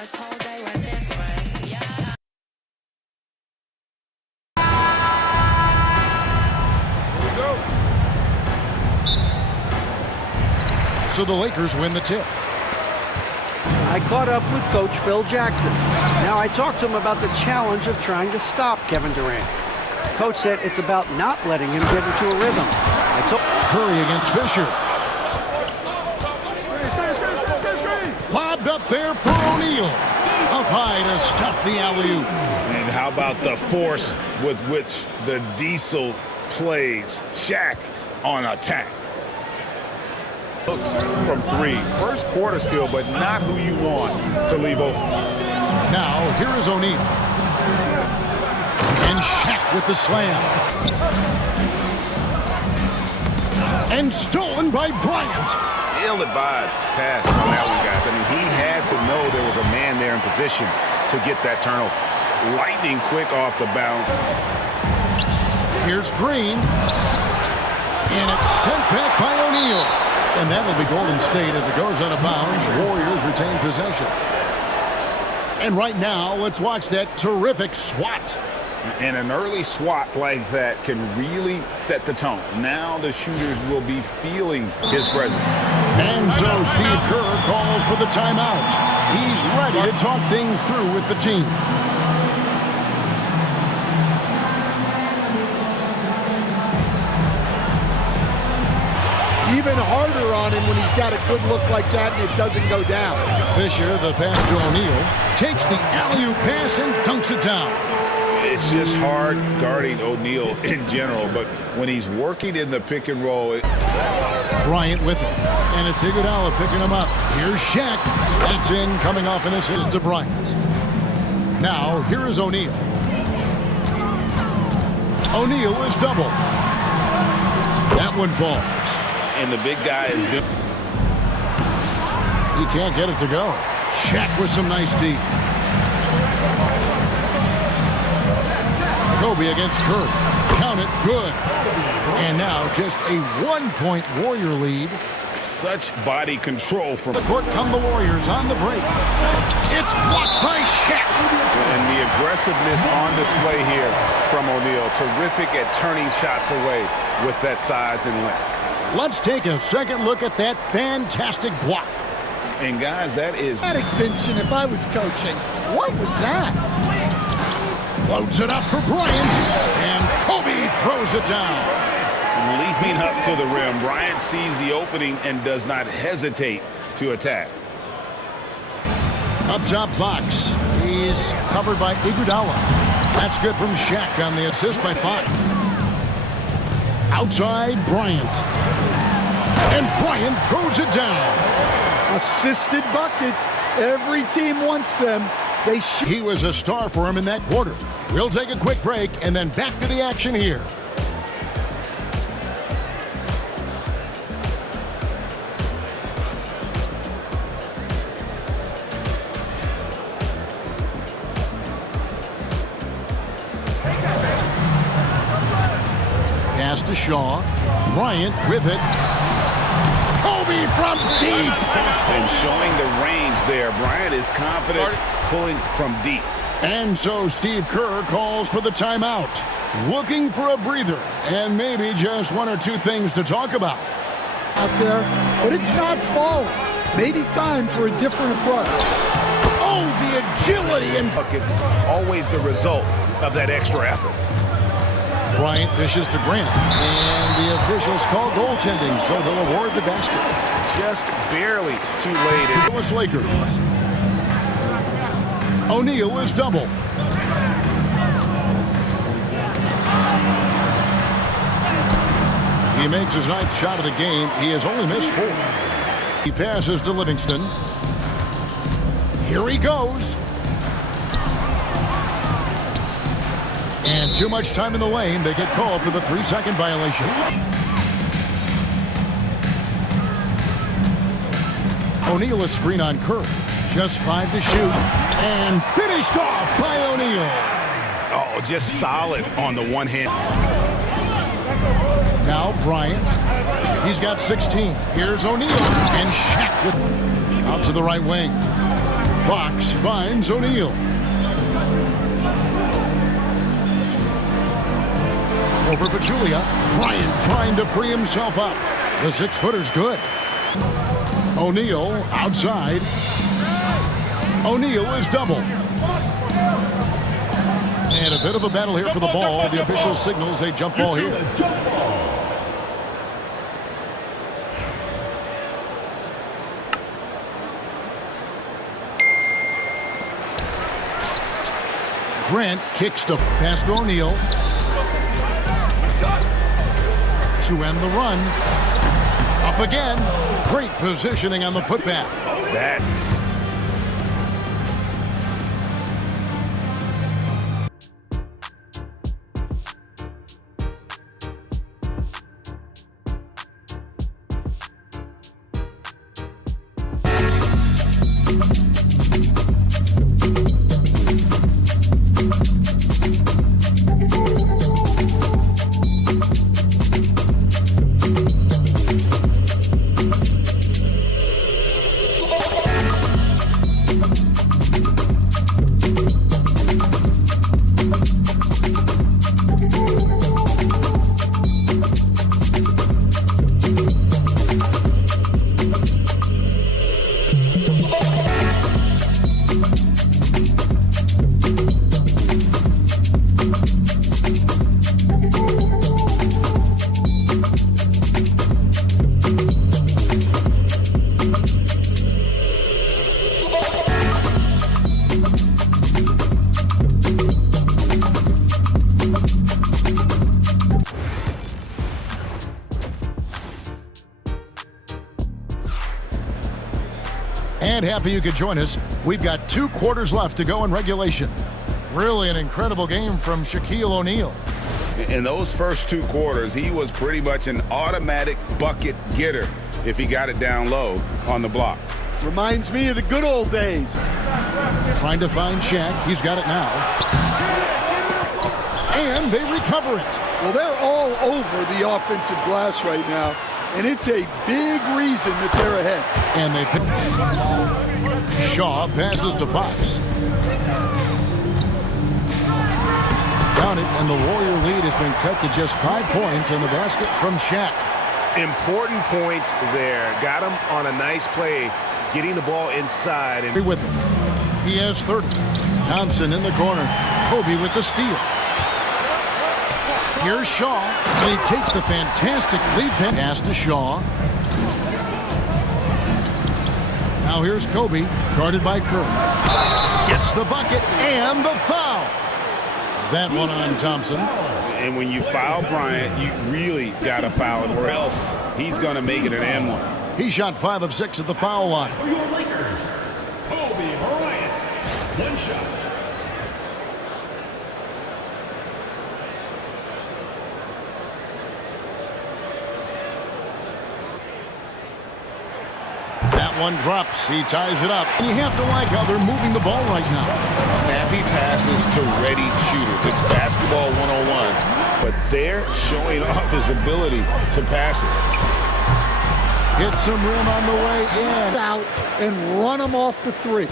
was told they were different. Yeah. Here we go. So the Lakers win the tip. I caught up with Coach Phil Jackson. Now I talked to him about the challenge of trying to stop Kevin Durant. Coach said it's about not letting him get into a rhythm. I told Curry against Fisher. Lobbed up there for O'Neal. Up high to stuff the alley-oop. And how about the force with which the Diesel plays Shaq on attack? Looks from three. First quarter still, but not who you want to leave open. Now, here is O'Neal. And Shaq with the slam. And stolen by Bryant. Ill-advised pass on that one, guys. I mean, he had to know there was a man there in position to get that turnover. Lightning quick off the bounce. Here's Green. And it's sent back by O'Neal. And that'll be Golden State as it goes out of bounds. Warriors retain possession. And right now, let's watch that terrific swat. And an early swat like that can really set the tone. Now the shooters will be feeling his presence. And so Steve Kerr calls for the timeout. He's ready to talk things through with the team. Even harder on him when he's got a good look like that and it doesn't go down. Fisher, the pass to O'Neal, takes the alley-oop pass and dunks it down. It's just hard guarding O'Neal in general, but when he's working in the pick and roll. Bryant with it, and it's Iguodala picking him up. Here's Shaq. That's in, coming off an assist to Bryant. Now, here is O'Neal. O'Neal is double. That one falls. And the big guy is doing. He can't get it to go. Shaq with some nice deep. Kobe against Curry. Count it, good. And now just a 1-point Warrior lead. Such body control from the court come the Warriors on the break. It's blocked by Shaq. And the aggressiveness on display here from O'Neal. Terrific at turning shots away with that size and length. Let's take a second look at that fantastic block. And guys, that is benching if I was coaching. What was that? Loads it up for Bryant, and Kobe throws it down. Leaping up to the rim, Bryant sees the opening and does not hesitate to attack. Up top, Fox. He's covered by Iguodala. That's good from Shaq on the assist by 5. Outside, Bryant. And Bryant throws it down. Assisted buckets. Every team wants them. He was a star for him in that quarter. We'll take a quick break and then back to the action here. Pass to Shaw. Bryant with it. Kobe from deep. And showing the range there. Bryant is confident pulling from deep. And so Steve Kerr calls for the timeout. Looking for a breather and maybe just one or two things to talk about. Out there, but it's not falling. Maybe time for a different approach. Oh, the agility and buckets, always the result of that extra effort. Bryant dishes to Grant, and the officials call goaltending, so they'll award the basket. Just barely too late. Louis Lakers. O'Neal is double. He makes his 9th shot of the game. He has only missed 4. He passes to Livingston. Here he goes. And too much time in the lane. They get called for the 3-second violation. O'Neal a screen on Curry. Just 5 to shoot. And finished off by O'Neal. Oh, just solid on the one hand. Now Bryant. He's got 16. Here's O'Neal. And Shaq with out to the right wing. Fox finds O'Neal. Over Pachulia. Bryant trying to free himself up. The 6-footer's good. O'Neal outside. O'Neal is double. And a bit of a battle here for the ball. The official signals a jump ball here. Grant kicks to pass to O'Neal. To end the run. Up again. Great positioning on the putback. That. And happy you could join us. We've got 2 quarters left to go in regulation. Really an incredible game from Shaquille O'Neal. In those first 2 quarters, he was pretty much an automatic bucket getter if he got it down low on the block. Reminds me of the good old days. Trying to find Shaq. He's got it now. And they recover it. Well, they're all over the offensive glass right now, and it's a big reason that they're ahead. And they pick. Shaw passes to Fox. Down it, and the Warrior lead has been cut to just 5 points in the basket from Shaq. Important points there. Got him on a nice play, getting the ball inside. And With him. He has 30. Thompson in the corner. Kobe with the steal. Here's Shaw. And he takes the fantastic lead pass to Shaw. Now here's Kobe, guarded by Kerr. Gets the bucket and the foul. That one on Thompson. And when you foul Bryant, you really got to foul him, or else he's going to make it an and one. He shot 5 of 6 at the foul line. For your Lakers, Kobe Bryant. 1 shot. That one drops. He ties it up. You have to like how they're moving the ball right now. Snappy passes to ready shooters. It's basketball 101, but they're showing off his ability to pass it. Hit some rim on the way in. Out and run them off the 3.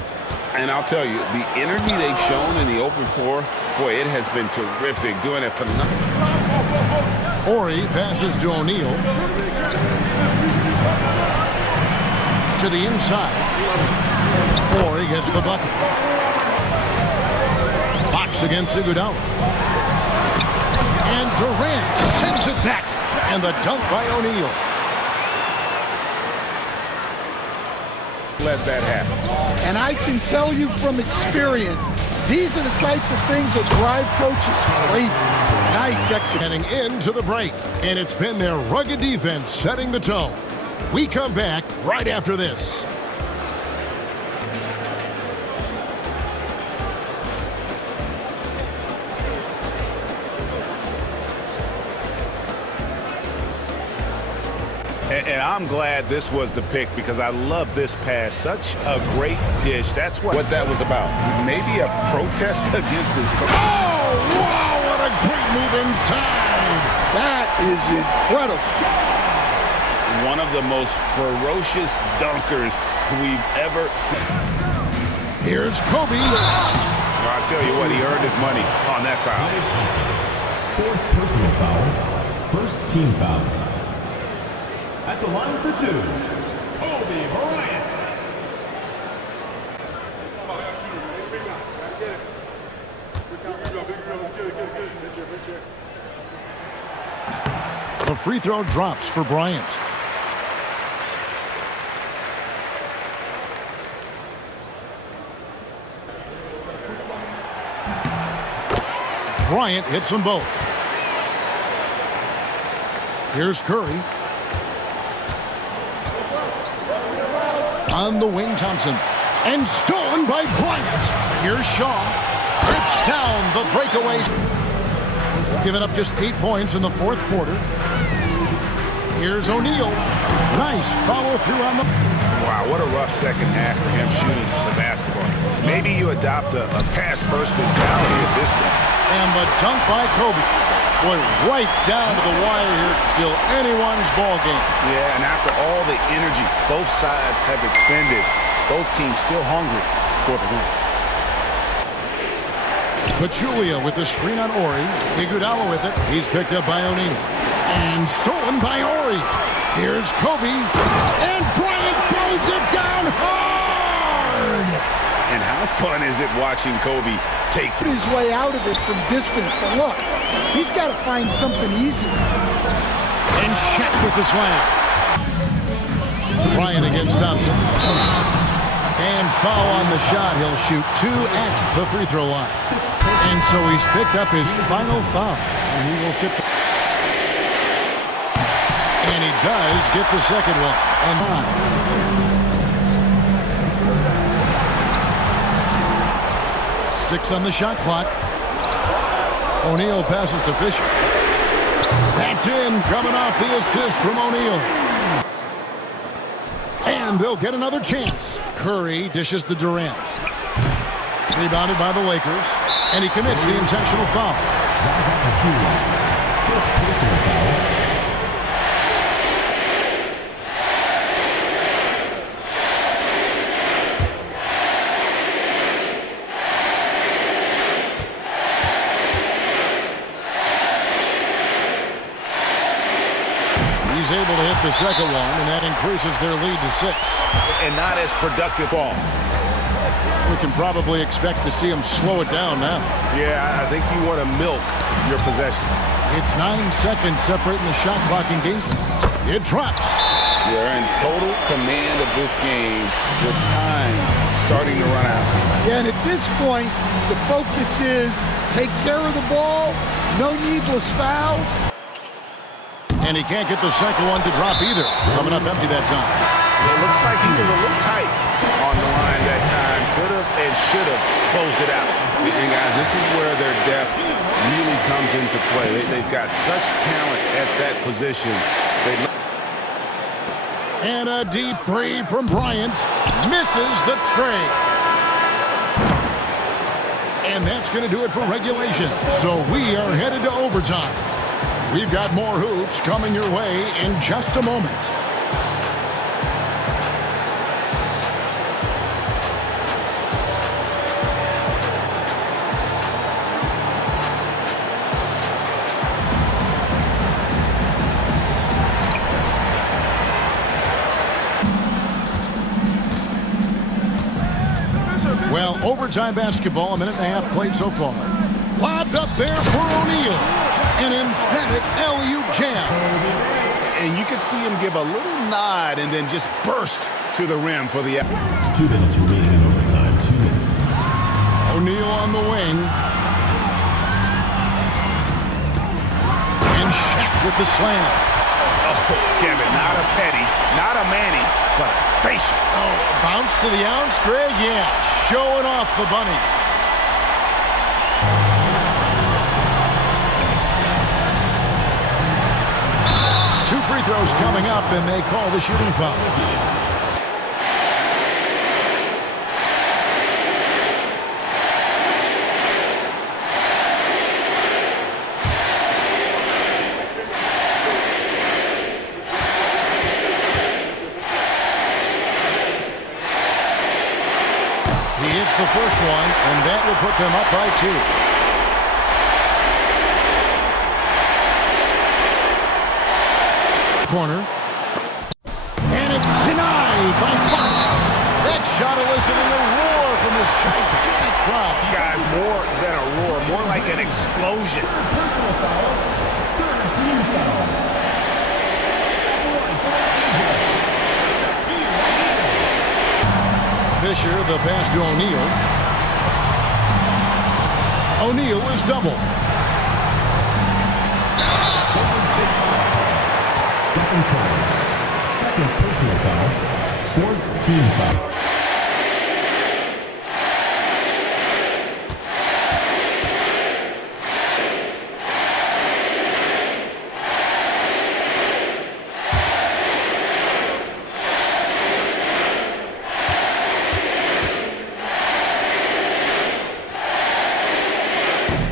And I'll tell you, the energy they've shown in the open floor, boy, it has been terrific, doing it phenomenal. Ori passes to O'Neal. To the inside. Ori gets the bucket. Fox against Iguodala. And Durant sends it back. And the dunk by O'Neal. Let that happen. And I can tell you from experience, these are the types of things that drive coaches crazy. Nice execution. Heading into the break. And it's been their rugged defense setting the tone. We come back right after this. And I'm glad this was the pick because I love this pass. Such a great dish. That's what that was about. Maybe a protest against his coach. Oh, wow, what a great move inside. That is incredible. One of the most ferocious dunkers we've ever seen. Here's Kobe. I'll tell you what, he earned his money on that foul. Fourth personal foul. First team foul. At the line for two, Kobe Bryant. The free throw drops for Bryant. Bryant hits them both. Here's Curry. On the wing, Thompson. And stolen by Bryant. Here's Shaw. Rips down the breakaway. Giving up just 8 points in the fourth quarter. Here's O'Neal. Nice follow through on the... Wow, what a rough second half for him shooting the basketball. Maybe you adopt a pass-first mentality at this point. And the dunk by Kobe. Boy, right down to the wire here. Still anyone's ball game. Yeah, and after all the energy both sides have expended, both teams still hungry for the win. Pachulia with the screen on Ori. Iguodala with it. He's picked up by O'Neal. And stolen by Ori. Here's Kobe. And Bryant throws it down hard. And how fun is it watching Kobe take His way out of it from distance. But look, he's got to find something easier. And Shaq with the slam. Bryant against Thompson. And foul on the shot. He'll shoot 2 at the free throw line. And so he's picked up his final foul. And he will sit. And he does get the second one. And 6 on the shot clock. O'Neal passes to Fisher. That's in, coming off the assist from O'Neal. And they'll get another chance. Curry dishes to Durant. Rebounded by the Lakers. And he commits the intentional foul. He's able to hit the second one, and that increases their lead to 6. and not as productive ball. We can probably expect to see him slow it down now. Yeah, I think you want to milk your possession. It's 9 seconds separating the shot clock and game time. It drops. They're in total command of this game with time starting to run out. Yeah, and at this point, the focus is take care of the ball, no needless fouls. And he can't get the second one to drop either. Coming up empty that time. It looks like he was a little tight on the line that time. Could have and should have closed it out. And guys, this is where their depth really comes into play. They've got such talent at that position. And a deep three from Bryant. Misses the tray. And that's going to do it for regulation. So we are headed to overtime. We've got more hoops coming your way in just a moment. Well, overtime basketball, a minute and a half played so far. Lobbed up there for O'Neal. An emphatic LU jam. And you could see him give a little nod and then just burst to the rim for the... 2 minutes remaining in overtime. 2 minutes. O'Neal on the wing. And Shaq with the slam. Oh, Kevin, not a petty, not a Manny, but a facial. Oh, bounce to the ounce, Greg? Yeah, showing off the bunnies. Two free throws coming up, and they call the shooting foul. He hits one, and that will put them up by 2. Corner. And it's denied by Fox. That shot eliciting a roar from this gigantic crowd. Guys, more than a roar, more like an explosion. Personal foul. Third team foul. Fisher, the pass to O'Neal. O'Neal is double. Steph Kobe. Second personal foul. Fourth team foul.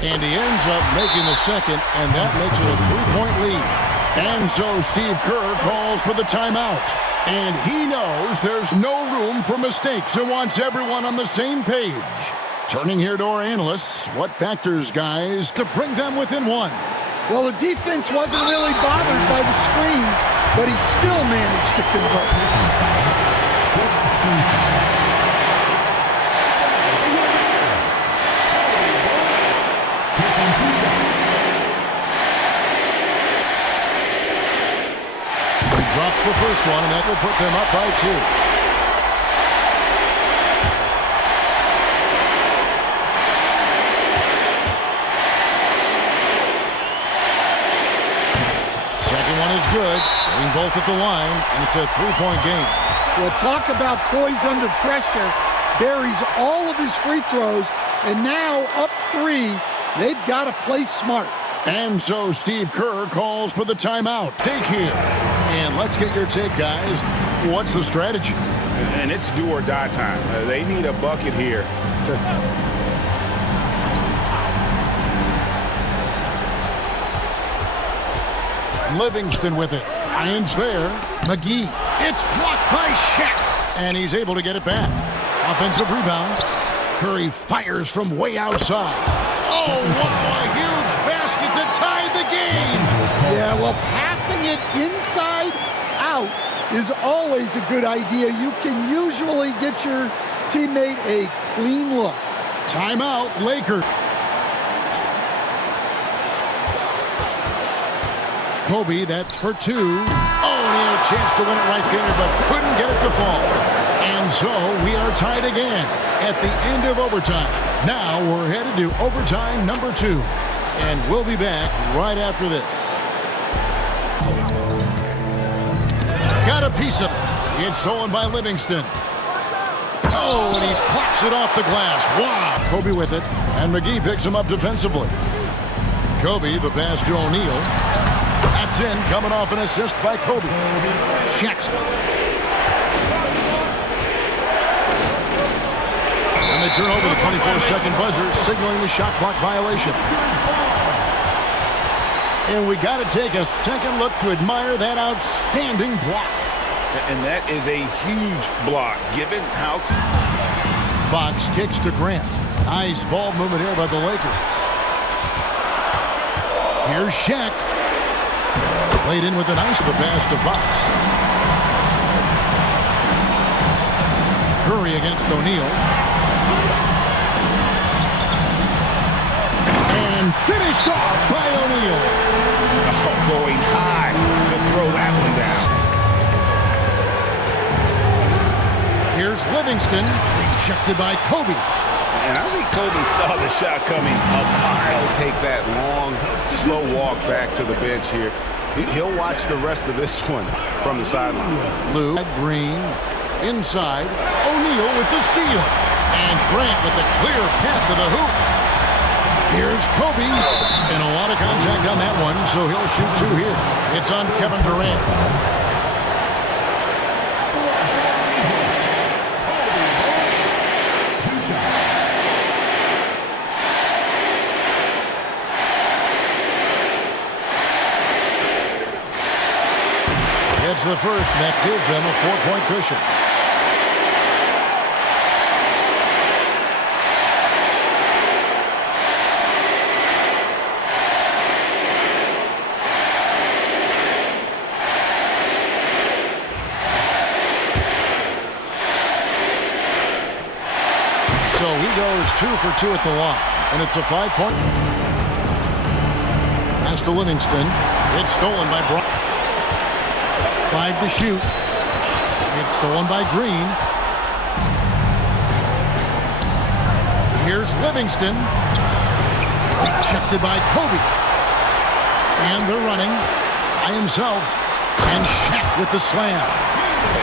And he ends up making the second, and that makes it a 3-point lead. And so Steve Kerr calls for the timeout. And he knows there's no room for mistakes and wants everyone on the same page. Turning here to our analysts, what factors, guys, to bring them within 1? Well, the defense wasn't really bothered by the screen, but he still managed to convert. Drops the first one, and that will put them up by 2. Second one is good. Getting both at the line, and it's a 3-point game. Well, talk about poise under pressure. Buries all of his free throws, and now up 3. They've got to play smart. And so Steve Kerr calls for the timeout. Take here. And let's get your take, guys. What's the strategy? And it's do or die time. They need a bucket here to... Livingston with it. Irons there. McGee. It's blocked by Shaq. And he's able to get it back. Offensive rebound. Curry fires from way outside. Oh, wow, a huge basket to tie the game. Yeah, well, passing it inside out is always a good idea. You can usually get your teammate a clean look. Timeout, Lakers. Kobe, that's for 2. Oh, and he had a chance to win it right there, but couldn't get it to fall. And so we are tied again at the end of overtime. Now we're headed to overtime number 2. And we'll be back right after this. Got a piece of it. It's stolen by Livingston. Oh, and he plucks it off the glass. Wow. Kobe with it. And McGee picks him up defensively. Kobe, the pass to O'Neal. That's in, coming off an assist by Kobe. Jackson. And they turn over the 24-second buzzer, signaling the shot clock violation. And we got to take a second look to admire that outstanding block. And that is a huge block, given how... Fox kicks to Grant. Nice ball movement here by the Lakers. Here's Shaq. Played in with the nice of the pass to Fox. Curry against O'Neal. And finished off by O'Neal. Going high to throw that one down. Here's Livingston, rejected by Kobe. And I think Kobe saw the shot coming up high. He'll take that long, slow walk back to the bench here. He'll watch the rest of this one from the sideline. Lou, Green, inside. O'Neal with the steal. And Grant with the clear path to the hoop. Here's Kobe. And a lot of contact on that one, so he'll shoot 2 here. It's on Kevin Durant. It's the first, and that gives them a 4-point cushion. goes 2 for 2 at the line. And it's a 5-point. Pass to Livingston. It's stolen by Bryant. 5 to shoot. It's stolen by Green. Here's Livingston. Rejected by Kobe. And they're running by himself. And Shaq with the slam.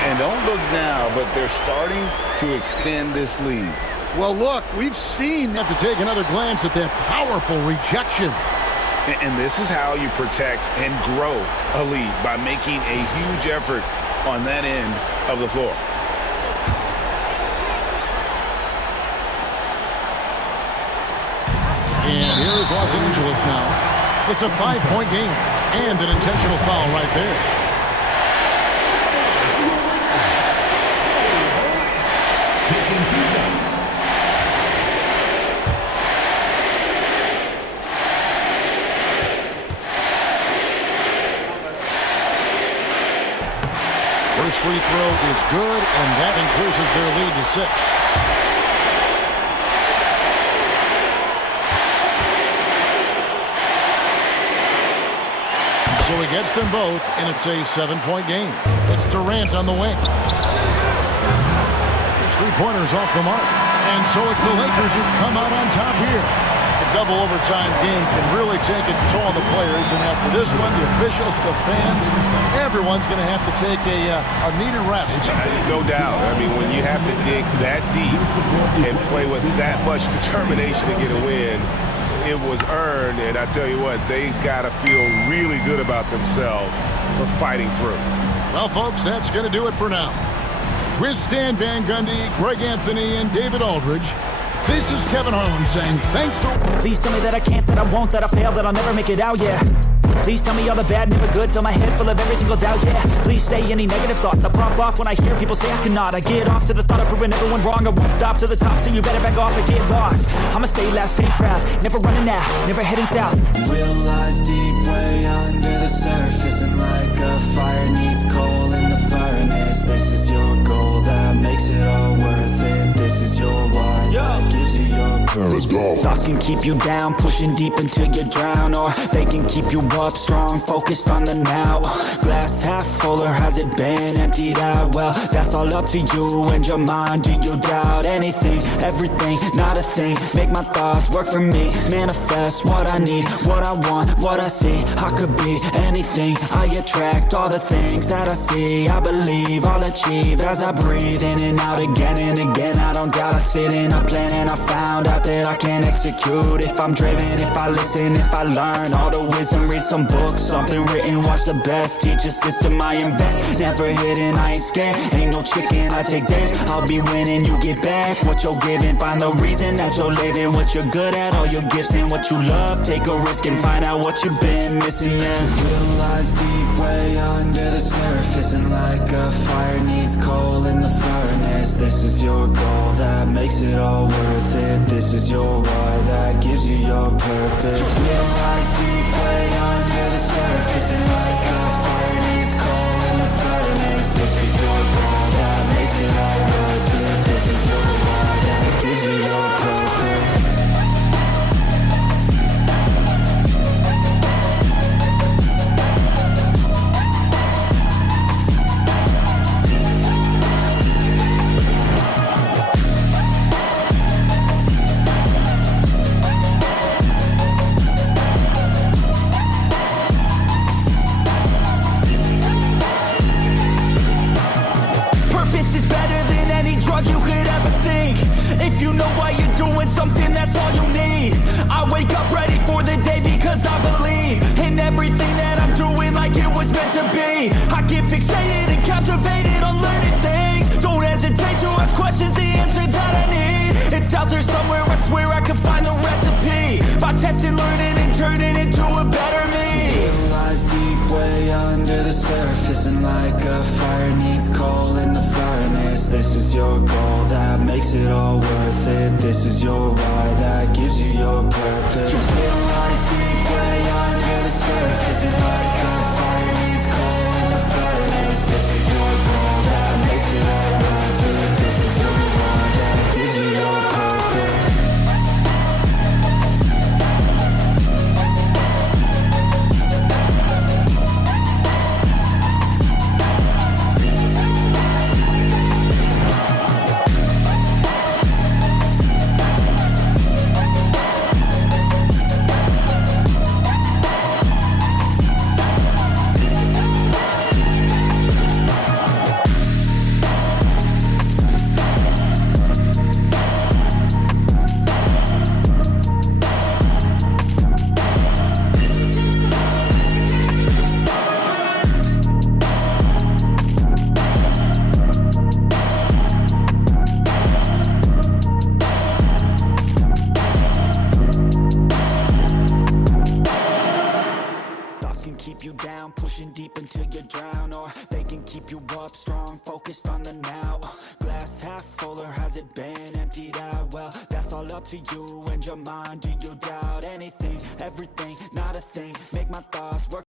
And don't look now, but they're starting to extend this lead. Well, look, we've seen Have to take another glance at that powerful rejection. And this is how you protect and grow a lead, by making a huge effort on that end of the floor. And here is Los Angeles now. It's a 5-point game and an intentional foul right there. First free throw is good, and that increases their lead to 6. So he gets them both, and it's a 7-point game. It's Durant on the wing. His three-pointers off the mark. And so it's the Lakers who come out on top here. A double overtime game can really take its toll on the players, and after this one, the officials, the fans, everyone's going to have to take a needed rest. No doubt. I mean, when you have to dig that deep and play with that much determination to get a win, it was earned, and I tell you what, they got to feel really good about themselves for fighting through. Well, folks, that's going to do it for now. With Stan Van Gundy, Greg Anthony, and David Aldridge, this is Kevin Harlan saying thanks for... Please tell me that I can't, that I won't, that I fail, that I'll never make it out, yeah. Please tell me all the bad, never good, fill my head full of every single doubt, yeah. Please say any negative thoughts, I pop off when I hear people say I cannot. I get off to the thought of proving everyone wrong, I won't stop to the top, so you better back off and get lost. I'ma stay loud, stay proud, never running out, never heading south. Will lies deep way under the surface, and like a fire needs coal in the furnace. This is your goal that makes it all worth it. This is your why that gives you your purpose. Let's go. Thoughts can keep you down, pushing deep until you drown, or they can keep you up strong, focused on the now. Glass half full, or has it been emptied out? Well, that's all up to you and your mind. Do you doubt anything, everything, not a thing? Make my thoughts work for me, manifest what I need, what I want, what I see. I could be anything, I attract all the things that I see. I believe I'll achieve as I breathe in and out again and again. I don't doubt, I sit in a plan and I found out that I can execute if I'm driven, if I listen, if I learn all the wisdom, read some books, something written, watch the best, teach a system I invest, never hidden, I ain't scared, ain't no chicken, I take dance, I'll be winning, you get back what you're giving, find the reason that you're living, what you're good at, all your gifts and what you love, take a risk and find out what you've been missing, yeah. Will lies deep way under the surface, and like a fire needs coal in the furnace. This is your goal that makes it all worth it. This is your why that gives you your purpose. Will lies deep way under the surface, and like a fire needs coal in the furnace. This is your goal that makes it all worth it. This is your why that gives you your purpose. You could ever think, if you know why you're doing something, that's all you need. I wake up ready for the day because I believe in everything that I'm doing, like it was meant to be. I get fixated and captivated on learning things. Don't hesitate to ask questions, the answer that I need. It's out there somewhere, I swear I could find the recipe. By testing, learning, and turning into a better me. It lies deep way under the surface, and like a fire needs coal in the furnace. This is your goal that makes it all worth it. This is your why that gives you your purpose. It lies deep way under the surface, and like a fire needs coal in the furnace. This is your goal that makes it all worth it. This is your why that gives you your purpose. down, pushing deep until you drown, or they can keep you up strong, focused on the now. Glass half full, or has it been emptied out? Well, that's all up to you and your mind. Do you doubt anything, everything, not a thing? Make my thoughts work